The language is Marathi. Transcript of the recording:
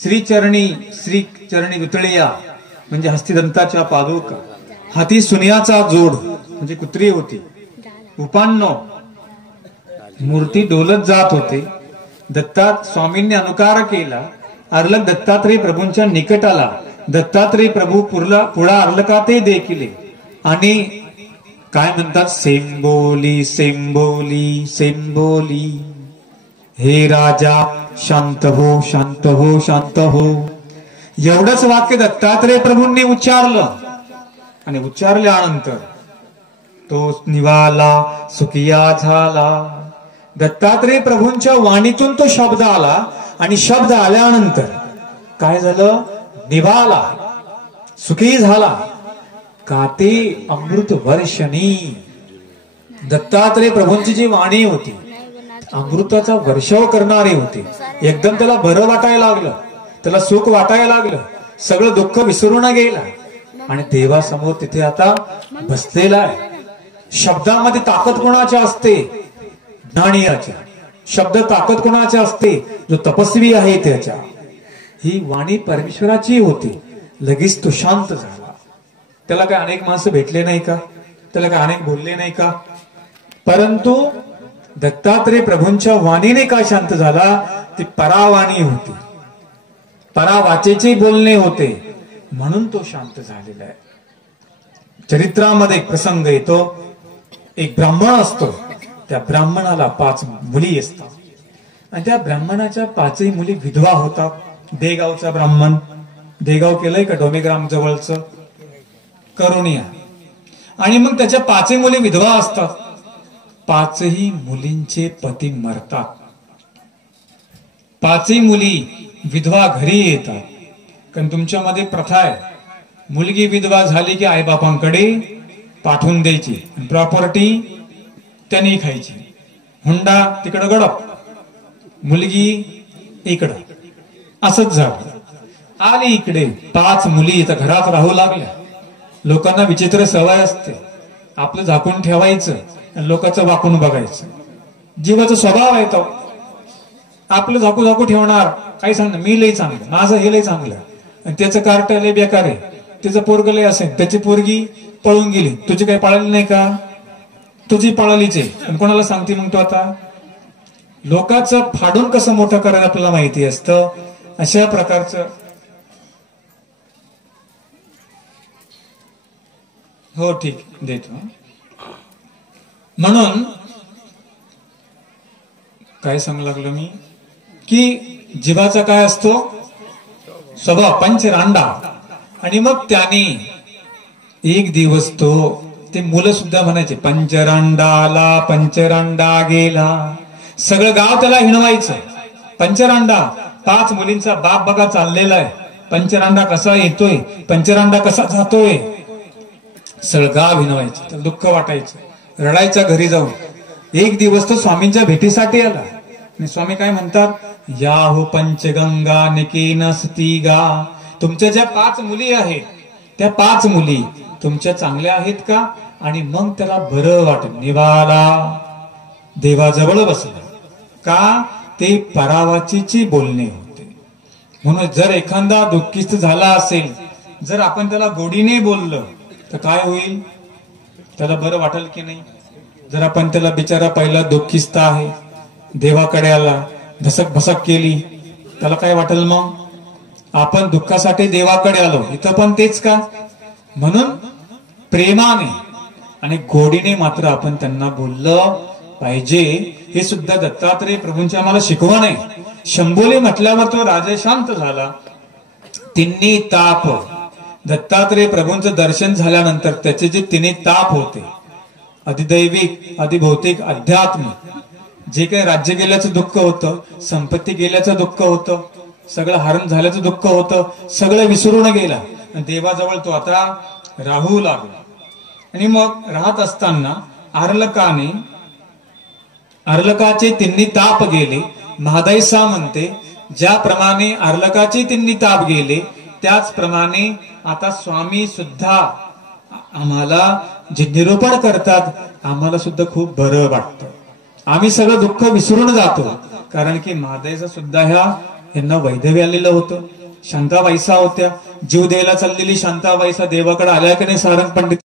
श्रीचरणी वितळिया म्हणजे हस्तिदंताच्या पादुका, हाती सुनियाचा जोड म्हणजे कुत्री होती, उपान्नो मूर्ती डोलत जात होते. दत्तात स्वामींनी अनुकार केला. अर्लक दत्तात्रय प्रभूंच्या निकटाला. दत्तात्रय प्रभू पुढा अर्लकाते देखिले आणि काय म्हणतात, सेंबोली सेंबोली सेंबोली, हे राजा शांत हो शांत हो शांत हो. एवढंच वाक्य दत्तात्रय प्रभूंनी उच्चारलं आणि उच्चारल्यानंतर तो निवाला सुखिया झाला. दत्तात्रय प्रभूंच्या वाणीतून तो शब्द आला आणि शब्द आल्यानंतर काय झालं, निवाला सुखी झाला. का ते अमृत वर्षणी. दत्तात्रय प्रभूंची जी वाणी होती अमृताचा वर्षाव करणारी होती. एकदम त्याला बरं वाटायला लागलं, त्याला सुख वाटायला लागलं, सगळं दुःख विसरून गेला आणि देवासमोर तिथे आता बसलेला आहे. शब्दामध्ये ताकद कोणाच्या असते, ज्ञानियाच्या. शब्द ताकद कोणाच्या असते, जो तपस्वी आहे त्याच्या. ही वाणी परमेश्वराची होती. लगेच तो शांत झाला. त्याला काय अनेक माणसं भेटले नाही का, त्याला काय अनेक बोलले नाही का, परंतु दत्तात्रय प्रभूंच्या वाणीने काय शांत झाला, ती परावाणी होती, परावाचेचे बोलणे होते, म्हणून तो शांत झालेला आहे. चरित्रामध्ये एक प्रसंग येतो. एक ब्राह्मण असतो, त्या ब्राह्मणाला 5 मुली असतात आणि त्या ब्राह्मणाच्या 5ही मुली विधवा होतात. देगावचा ब्राह्मण, देगाव केलंय का डोमेग्राम जवळचं, करुणिया. आणि मग त्याच्या 5ही मुली विधवा असतात. 5ही मुलींचे पती मरतात. 5ही मुली विधवा घरी येतात. कारण तुमच्यामध्ये प्रथा आहे, मुलगी विधवा झाली की आईबापांकडे पाठवून द्यायची, प्रॉपर्टी त्यांनी खायची, हुंडा तिकडं गडप, मुलगी इकडं. असंच झालं. आली इकडे 5 मुली इथं घरात राहू लागल्या. लोकांना विचित्र सवय असते, आपलं झाकून ठेवायचं आणि लोकांचं वाकून बघायचं. जीवाचा स्वभाव आहे तो. आपलं झाकू झाकू ठेवणार, काही सांगणार मी लय चांगलं, माझं हे लय चांगलं, आणि त्याचं कार्ट लय बेकार आहे, त्याचं पोरग लय असेल, त्याची पोरगी पळून गेली, तुझी काही पळाली नाही का, तुझी पळालीच आहे, आणि कोणाला सांगते मग तो आता. लोकांचं फाडून कसं मोठं करायला आपल्याला माहिती असतं. अशा प्रकारचं हो ठीक देतो. म्हणून काय सांगू लागलो मी, की जीवाचा काय असतो स्वभाव, पंचरांडा. आणि मग त्याने एक दिवस तो, ते मुलं सुद्धा म्हणायचे, पंचरांडाला पंचरांडा गेला. सगळं गाव त्याला हिणवायचं. पंचरांडा, 5 मुलींचा बाप बघा चाललेला आहे, पंचरांडा कसा येतोय, पंचरांडा कसा जातोय, सगळं गाव हिणवायचं. त्याला दुःख वाटायचं, रडायचा घरी जाऊन. एक दिवस तो स्वामींच्या भेटीसाठी आला आणि स्वामी काय म्हणतात, या हो पंचगंगा निकेन स्तिगा. तुमच्या ज्या 5 मुली आहेत त्या 5 मुली तुमच्या चांगल्या आहेत का. आणि मग त्याला बरं वाटलं. निवाला देवाजवळ बसला. का, ते परावाचीची बोलणे होते. म्हणून जर एखादा दुःखिस्त झाला असेल, जर आपण त्याला गोडीने बोललं तर काय होईल, त्याला बरं वाटेल की नाही. जर आपण त्याला बिचारा पहिला दुःखिस्त आहे, देवाकडे आला, धसक भसक केली, त्याला काय वाटेल. मग आपण दुःखासाठी देवाकडे आलो, इथं पण तेच का. म्हणून प्रेमाने आणि गोडीने मात्र आपण त्यांना बोललं पाहिजे. हे सुद्धा दत्तात्रय प्रभूंची आम्हाला शिकवण आहे. शंभोले म्हटल्यावर तो राजा शांत झाला. तिन्ही ताप, दत्तात्रय प्रभूंचं दर्शन झाल्यानंतर त्याचे जे तिन्ही ताप होते, अधिदैविक, अधिभौतिक, आध्यात्मिक, जे काही राज्य गेल्याचं दुःख होतं, संपत्ती गेल्याचं दुःख होतं, सगळं हरण झाल्याचं दुःख होतं, सगळं विसरून गेला. देवाजवळ तो आता राहू लागला. आणि मग राहत असताना अर्लकाचे तिन्ही ताप गेले. महादाईसा म्हणते, ज्याप्रमाणे अर्लकाचे तिन्ही ताप गेले त्याचप्रमाणे आता स्वामी सुद्धा आम्हाला जे निरूपण करतात, आम्हाला सुद्धा खूप बरं वाटतं. आम्ही सगळं दुःख विसरून जातो, कारण की महादाईचा सुद्धा ह्या यांना वैधव्य आलेलं होतं. शांताबाईसा होत्या, जीव द्यायला चाललेली शांताबाईसा देवाकडे आल्या की नाही सारंग पंडित